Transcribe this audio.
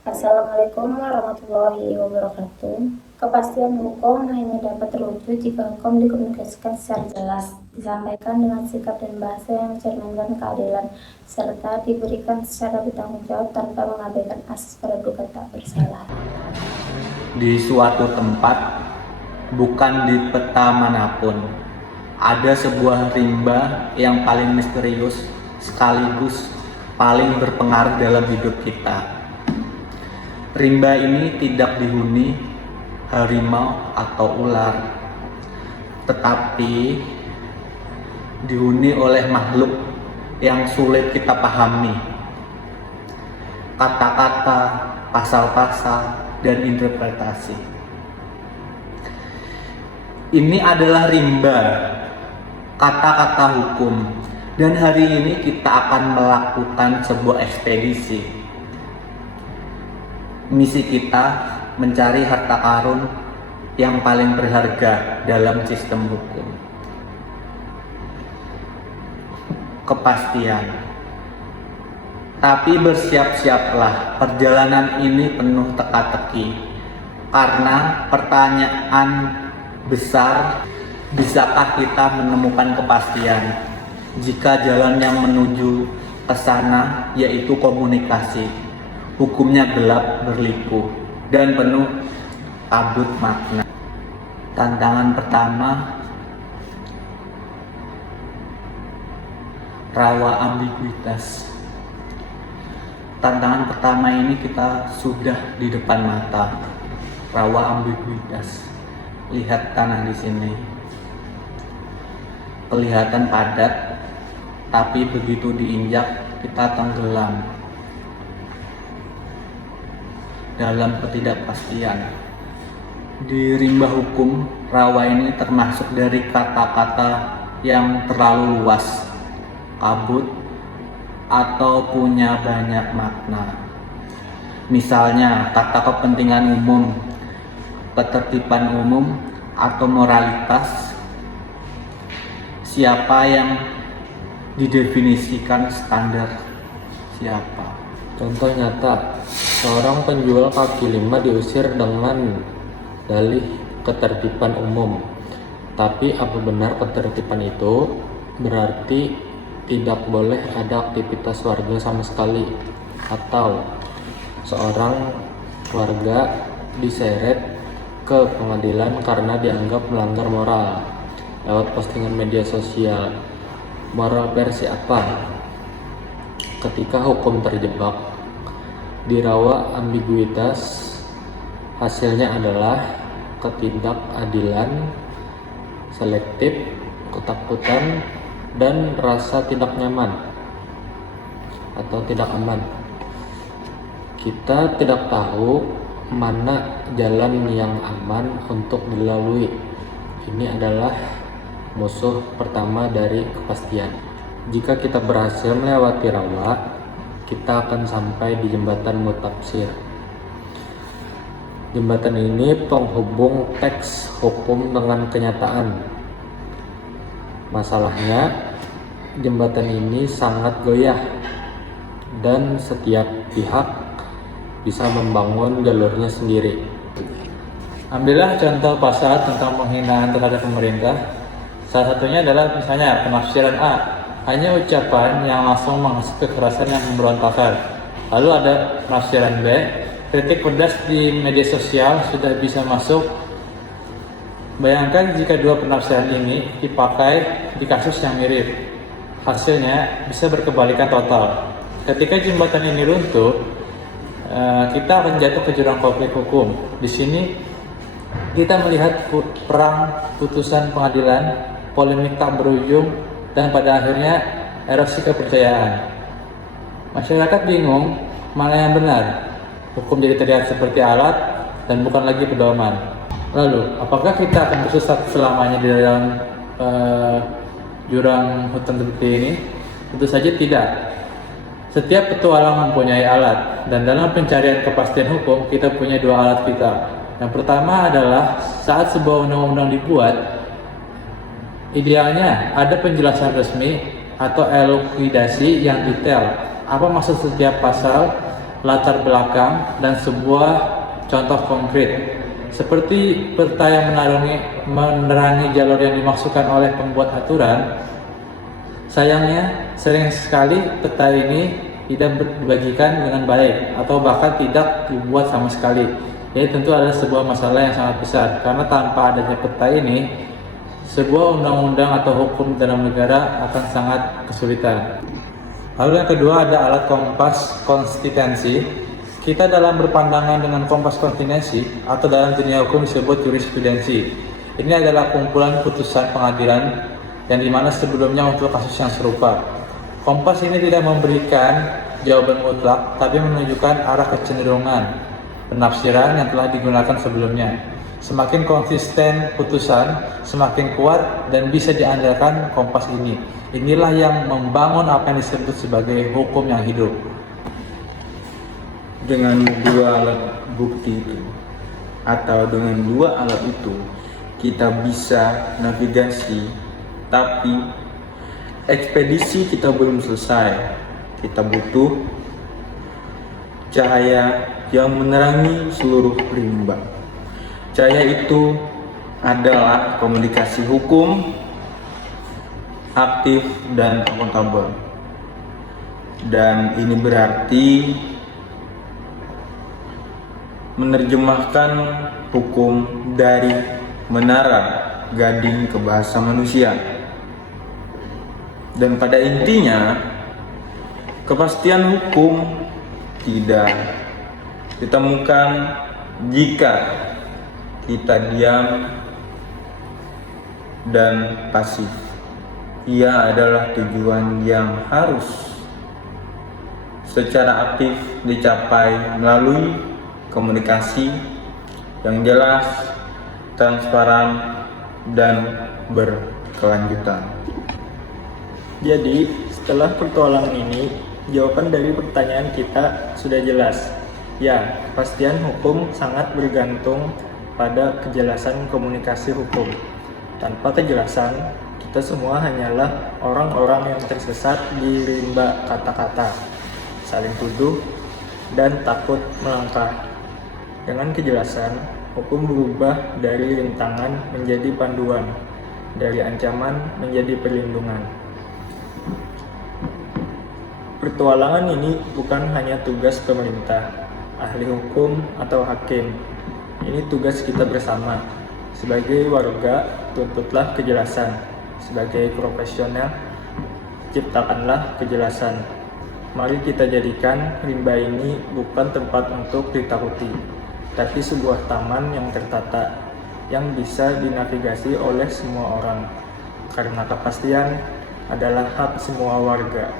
Assalamualaikum warahmatullahi wabarakatuh. Kepastian hukum hanya dapat terwujud jika hukum dikomunikasikan secara jelas, disampaikan dengan sikap dan bahasa yang mencerminkan keadilan, serta diberikan secara bertanggung jawab tanpa mengabaikan asas praduga tak bersalah. Di suatu tempat, bukan di peta manapun, ada sebuah rimba yang paling misterius sekaligus paling berpengaruh dalam hidup kita. Rimba ini tidak dihuni harimau atau ular, tetapi dihuni oleh makhluk yang sulit kita pahami. Kata-kata, pasal-pasal, dan interpretasi. Ini adalah rimba, kata-kata hukum, dan hari ini kita akan melakukan sebuah ekspedisi. Misi kita mencari harta karun yang paling berharga dalam sistem hukum. Kepastian. Tapi bersiap-siaplah, perjalanan ini penuh teka-teki. Karena pertanyaan besar, bisakah kita menemukan kepastian jika jalan yang menuju ke sana yaitu komunikasi? Hukumnya gelap, berliku, dan penuh kabut makna. Tantangan pertama, rawa ambiguitas. Tantangan pertama ini kita sudah di depan mata, rawa ambiguitas. Lihat tanah di sini, kelihatan padat, tapi begitu diinjak kita tenggelam dalam ketidakpastian. Di rimba hukum, rawa ini termasuk dari kata-kata yang terlalu luas, kabut, atau punya banyak makna. Misalnya kata kepentingan umum, ketertiban umum, atau moralitas. Siapa yang didefinisikan standar siapa? Contoh nyata, seorang penjual kaki lima diusir dengan dalih ketertiban umum. Tapi apa benar ketertiban itu berarti tidak boleh ada aktivitas warga sama sekali? Atau seorang warga diseret ke pengadilan karena dianggap melanggar moral lewat postingan media sosial. Moral versi apa? Ketika hukum terjebak di rawa ambiguitas, hasilnya adalah ketidakadilan, selektif, ketakutan, dan rasa tidak nyaman atau tidak aman. Kita tidak tahu mana jalan yang aman untuk dilalui. Ini adalah musuh pertama dari kepastian. Jika kita berhasil melewati rawa, kita akan sampai di jembatan mutafsir. Jembatan ini penghubung teks hukum dengan kenyataan. Masalahnya, jembatan ini sangat goyah dan setiap pihak bisa membangun jalurnya sendiri. Ambillah contoh pasal tentang penghinaan terhadap pemerintah. Salah satunya adalah misalnya penafsiran A, hanya ucapan yang langsung menghasilkan kekerasan yang memberontakan. Lalu ada penafsiran B, kritik pedas di media sosial sudah bisa masuk. Bayangkan jika dua penafsiran ini dipakai di kasus yang mirip, hasilnya bisa berkebalikan total. Ketika jembatan ini runtuh, kita akan jatuh ke jurang konflik hukum. Di sini kita melihat perang putusan pengadilan, polemik tak berujung, dan pada akhirnya erosi kepercayaan. Masyarakat bingung mana yang benar. Hukum jadi terlihat seperti alat dan bukan lagi pedoman. Lalu, apakah kita akan tersesat selamanya di dalam jurang hutan seperti ini? Tentu saja tidak. Setiap petualang mempunyai alat, dan dalam pencarian kepastian hukum kita punya dua alat kita. Yang pertama adalah saat sebuah undang-undang dibuat, idealnya ada penjelasan resmi atau elucidasi yang detail. Apa maksud setiap pasal latar belakang, dan sebuah contoh konkret. Seperti peta yang menerangi jalur yang dimaksudkan oleh pembuat aturan, sayangnya sering sekali peta ini tidak dibagikan dengan baik atau bahkan tidak dibuat sama sekali. Ini tentu adalah sebuah masalah yang sangat besar, karena tanpa adanya peta ini, sebuah undang-undang atau hukum dalam negara akan sangat kesulitan. Lalu yang kedua ada alat kompas konstituensi. Kita dalam berpandangan dengan kompas konstituensi atau dalam dunia hukum disebut jurisprudensi. Ini adalah kumpulan putusan pengadilan yang dimana sebelumnya untuk kasus yang serupa. Kompas ini tidak memberikan jawaban mutlak, tapi menunjukkan arah kecenderungan penafsiran yang telah digunakan sebelumnya. Semakin konsisten putusan, semakin kuat dan bisa diandalkan kompas ini. Inilah yang membangun apa yang disebut sebagai hukum yang hidup. Dengan dua alat bukti itu, atau dengan dua alat itu, kita bisa navigasi, tapi ekspedisi kita belum selesai. Kita butuh cahaya yang menerangi seluruh rimba. Cahaya itu adalah komunikasi hukum, aktif dan akuntabel. Dan ini berarti menerjemahkan hukum dari menara gading ke bahasa manusia. Dan pada intinya, kepastian hukum tidak ditemukan jika kita diam dan pasif. Ia adalah tujuan yang harus secara aktif dicapai melalui komunikasi yang jelas, transparan, dan berkelanjutan. Jadi, setelah pertualangan ini, jawaban dari pertanyaan kita sudah jelas. Ya, kepastian hukum sangat bergantung pada kejelasan komunikasi hukum. Tanpa kejelasan, kita semua hanyalah orang-orang yang tersesat di rimba kata-kata, saling tuduh, dan takut melangkah. Dengan kejelasan, hukum berubah dari rintangan menjadi panduan, dari ancaman menjadi perlindungan. Pertualangan ini bukan hanya tugas pemerintah, ahli hukum, atau hakim. Ini tugas kita bersama. Sebagai warga, tuntutlah kejelasan. Sebagai profesional, ciptakanlah kejelasan. Mari kita jadikan rimba ini bukan tempat untuk ditakuti, tapi sebuah taman yang tertata, yang bisa dinavigasi oleh semua orang. Karena kepastian adalah hak semua warga.